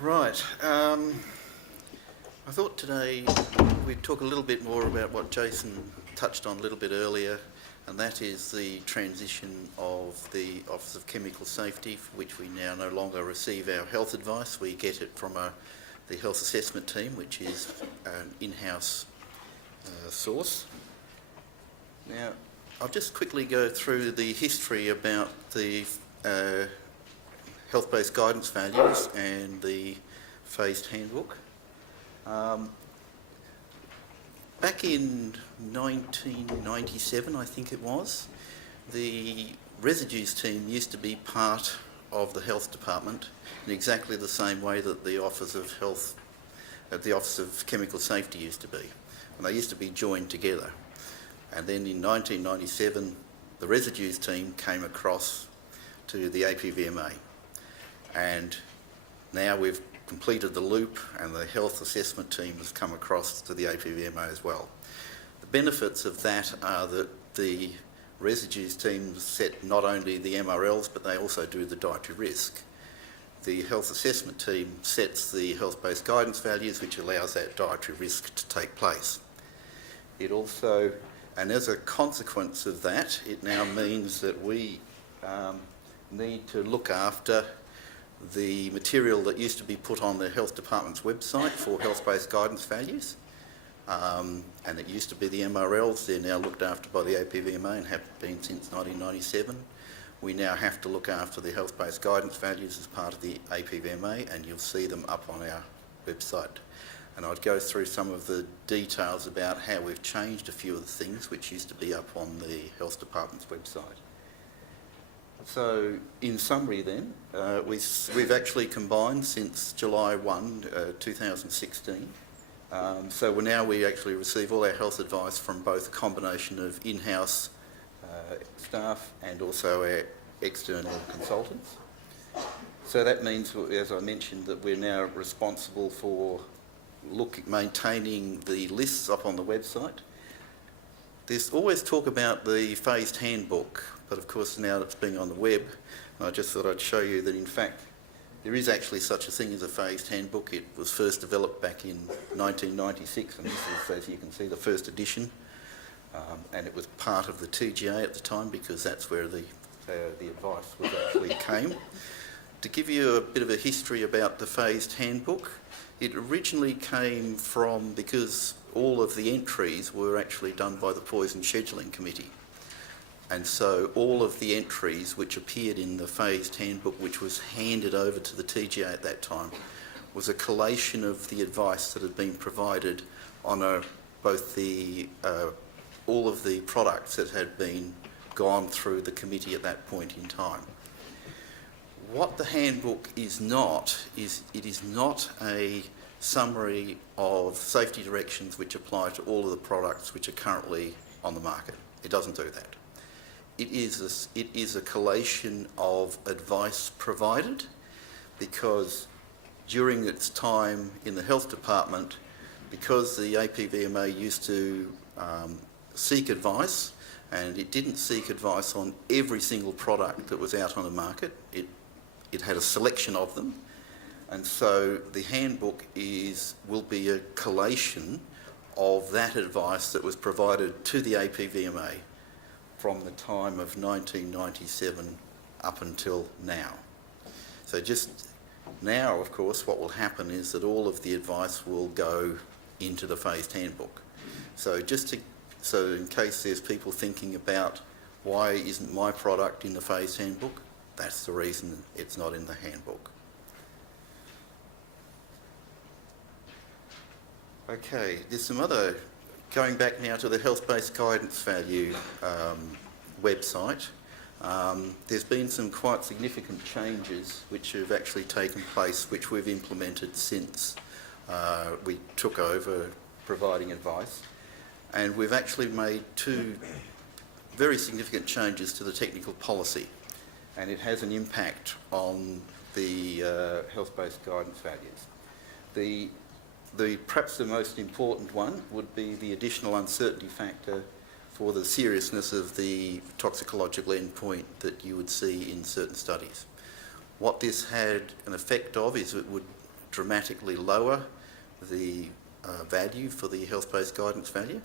Right. I thought today we'd talk a little bit more about what Jason touched on a little bit earlier, and that is the transition of the Office of Chemical Safety, for which we now no longer receive our health advice. We get it from the health assessment team, which is an in-house source. Now, I'll just quickly go through the history about the health-based guidance values and the FAISD handbook. Back in 1997, I think it was, the residues team used to be part of the health department in exactly the same way that the Office of Chemical Safety used to be. And they used to be joined together. And then in 1997, the residues team came across to the APVMA. And now we've completed the loop, and the health assessment team has come across to the APVMA as well. The benefits of that are that the residues team set not only the MRLs, but they also do the dietary risk. The health assessment team sets the health-based guidance values, which allows that dietary risk to take place. It also, and as a consequence of that, it now means that we need to look after the material that used to be put on the health department's website for health-based guidance values, and it used to be the MRLs. They're now looked after by the APVMA and have been since 1997. We now have to look after the health-based guidance values as part of the APVMA, and you'll see them up on our website. And I'd go through some of the details about how we've changed a few of the things which used to be up on the health department's website. So, in summary then, we've actually combined since July 1, 2016. So now we actually receive all our health advice from both a combination of in-house staff and also our external consultants. So that means, as I mentioned, that we're now responsible for maintaining the lists up on the website. There's always talk about the FAISD handbook, but of course now it's being on the web, and I just thought I'd show you that in fact there is actually such a thing as a FAISD handbook. It was first developed back in 1996, and this is, as you can see, the first edition, and it was part of the TGA at the time because that's where the advice was actually came. To give you a bit of a history about the FAISD handbook, it originally came from, because all of the entries were actually done by the Poison Scheduling Committee. And so all of the entries which appeared in the FAISD handbook, which was handed over to the TGA at that time, was a collation of the advice that had been provided on both all of the products that had been gone through the committee at that point in time. What the handbook is not, it is not a summary of safety directions which apply to all of the products which are currently on the market. It doesn't do that. It is a collation of advice provided, because during its time in the health department, because the APVMA used to seek advice, and it didn't seek advice on every single product that was out on the market. It had a selection of them, and so the handbook will be a collation of that advice that was provided to the APVMA from the time of 1997 up until now. So just now, of course, what will happen is that all of the advice will go into the FAISD handbook. So so in case there's people thinking about why isn't my product in the FAISD handbook, that's the reason it's not in the handbook. Okay, there's some other, going back now to the health-based guidance value website, there's been some quite significant changes which have actually taken place, which we've implemented since we took over providing advice. And we've actually made two very significant changes to the technical policy, and it has an impact on the health-based guidance values. Perhaps the most important one would be the additional uncertainty factor for the seriousness of the toxicological endpoint that you would see in certain studies. What this had an effect of is it would dramatically lower the value for the health-based guidance value.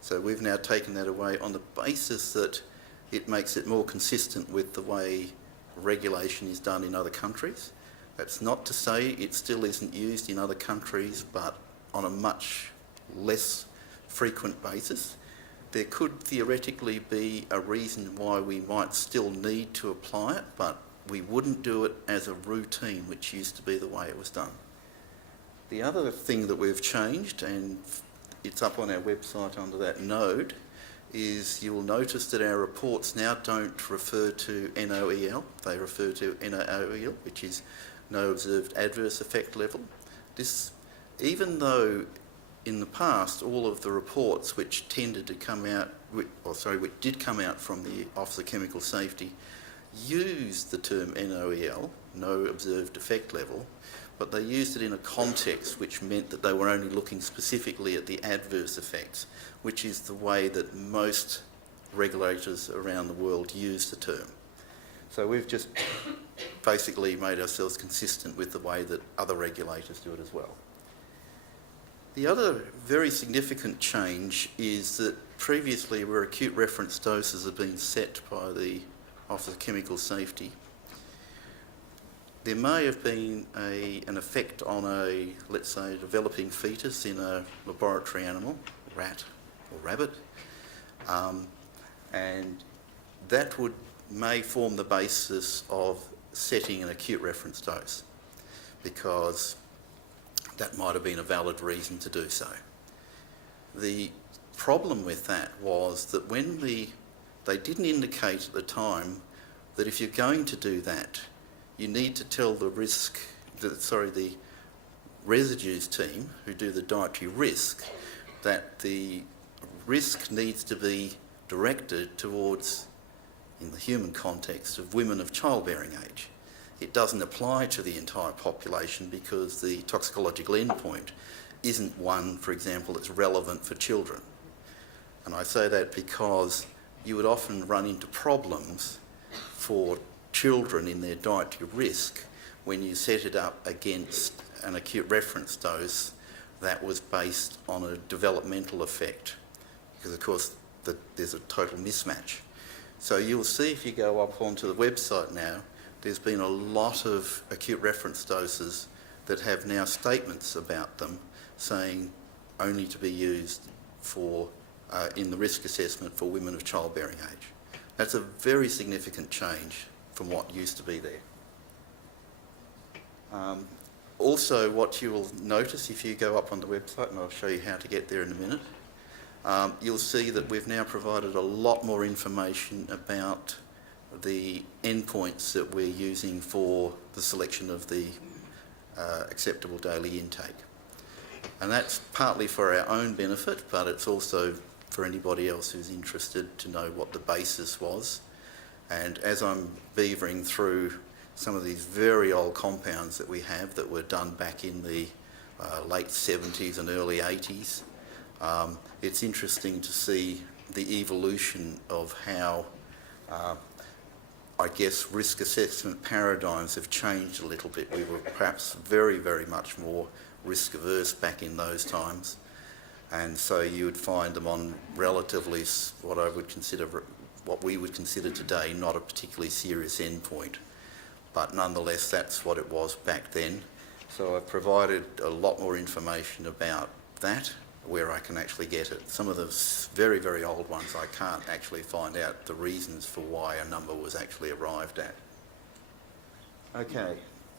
So we've now taken that away on the basis that it makes it more consistent with the way regulation is done in other countries. That's not to say it still isn't used in other countries, but on a much less frequent basis. There could theoretically be a reason why we might still need to apply it, but we wouldn't do it as a routine, which used to be the way it was done. The other thing that we've changed, and it's up on our website under that node, is you'll notice that our reports now don't refer to NOEL, they refer to NOEL, which is no observed adverse effect level. This, even though in the past all of the reports which tended to come out, which did come out from the Office of Chemical Safety, used the term NOEL, no observed effect level, but they used it in a context which meant that they were only looking specifically at the adverse effects, which is the way that most regulators around the world use the term. So we've just basically made ourselves consistent with the way that other regulators do it as well. The other very significant change is that previously where acute reference doses have been set by the Office of Chemical Safety, there may have been an effect on a, let's say, developing fetus in a laboratory animal, rat or rabbit, and that may form the basis of setting an acute reference dose, because that might have been a valid reason to do so. The problem with that was that when they didn't indicate at the time that if you're going to do that, you need to tell the residues team who do the dietary risk that the risk needs to be directed towards, in the human context, of women of childbearing age. It doesn't apply to the entire population because the toxicological endpoint isn't one, for example, that's relevant for children. And I say that because you would often run into problems for children in their dietary risk when you set it up against an acute reference dose that was based on a developmental effect, because of course there's a total mismatch. So you'll see if you go up onto the website now, there's been a lot of acute reference doses that have now statements about them saying only to be used for in the risk assessment for women of childbearing age. That's a very significant change from what used to be there. Also, what you will notice if you go up on the website, and I'll show you how to get there in a minute, you'll see that we've now provided a lot more information about the endpoints that we're using for the selection of the acceptable daily intake. And that's partly for our own benefit, but it's also for anybody else who's interested to know what the basis was. And as I'm beavering through some of these very old compounds that we have that were done back in the late 70s and early 80s, it's interesting to see the evolution of how I guess risk assessment paradigms have changed a little bit. We were perhaps very, very much more risk averse back in those times, and so you would find them on relatively what we would consider today not a particularly serious endpoint, but nonetheless that's what it was back then. So I've provided a lot more information about that, where I can actually get it. Some of the very, very old ones I can't actually find out the reasons for why a number was actually arrived at. Okay,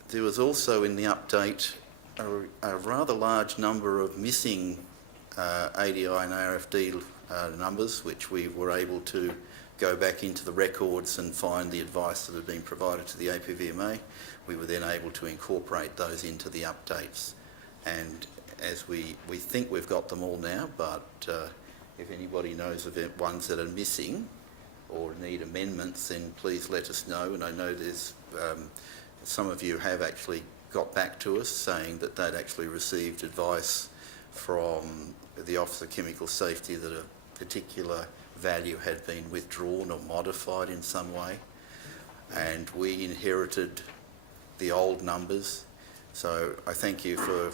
there was also in the update a rather large number of missing ADI and ARFD numbers, which we were able to go back into the records and find the advice that had been provided to the APVMA. We were then able to incorporate those into the updates, and as we think we've got them all now, but if anybody knows of ones that are missing or need amendments, then please let us know. And I know there's some of you have actually got back to us saying that they'd actually received advice from the Office of Chemical Safety that a particular value had been withdrawn or modified in some way, and we inherited the old numbers, So I thank you for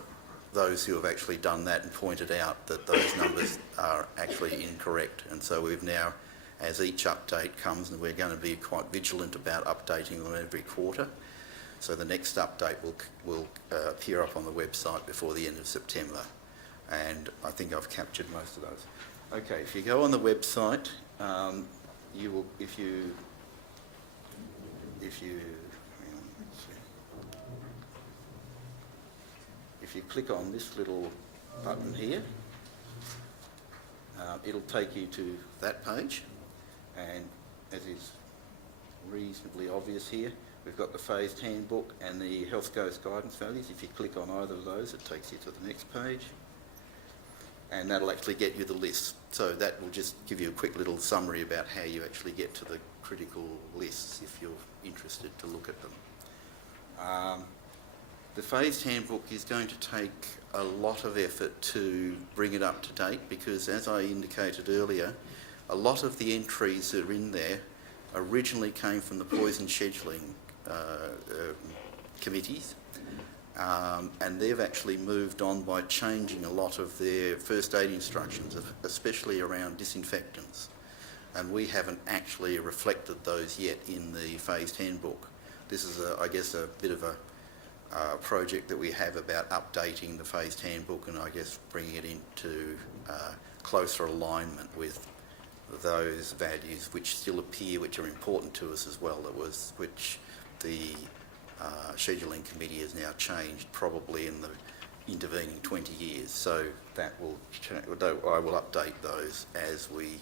those who have actually done that and pointed out that those numbers are actually incorrect. And so we've now, as each update comes, and we're going to be quite vigilant about updating them every quarter. So the next update will appear up on the website before the end of September. And I think I've captured most of those. Okay, if you go on the website, you will, if you, hang on, let's see. If you click on this little button here, it'll take you to that page, and as is reasonably obvious here, we've got the FAISD handbook and the health goals guidance values. If you click on either of those, it takes you to the next page, and that'll actually get you the list. So that will just give you a quick little summary about how you actually get to the critical lists if you're interested to look at them. The FAISD handbook is going to take a lot of effort to bring it up to date because, as I indicated earlier, a lot of the entries that are in there originally came from the poison scheduling committees, and they've actually moved on by changing a lot of their first aid instructions, especially around disinfectants, and we haven't actually reflected those yet in the FAISD handbook. This is, I guess, a bit of a project that we have about updating the FAISD handbook and I guess bringing it into closer alignment with those values which still appear, which are important to us as well, which the scheduling committee has now changed probably in the intervening 20 years. So that will I will update those as we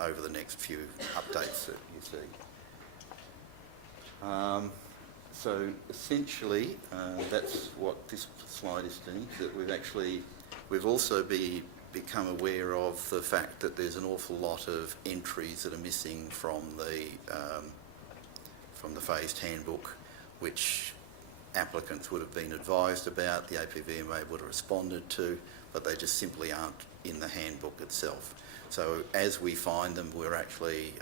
over the next few updates that you see. So essentially, that's what this slide is doing. That we've also become aware of the fact that there's an awful lot of entries that are missing from the FAISD handbook, which applicants would have been advised about, the APVMA would have responded to, but they just simply aren't in the handbook itself. So as we find them, we're actually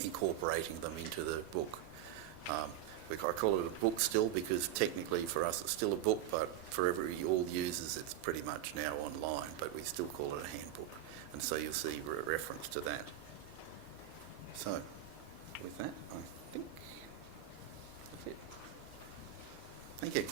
incorporating them into the book. I call it a book still because technically for us it's still a book, but for all users it's pretty much now online, but we still call it a handbook, and so you'll see reference to that. So with that, I think that's it. Thank you.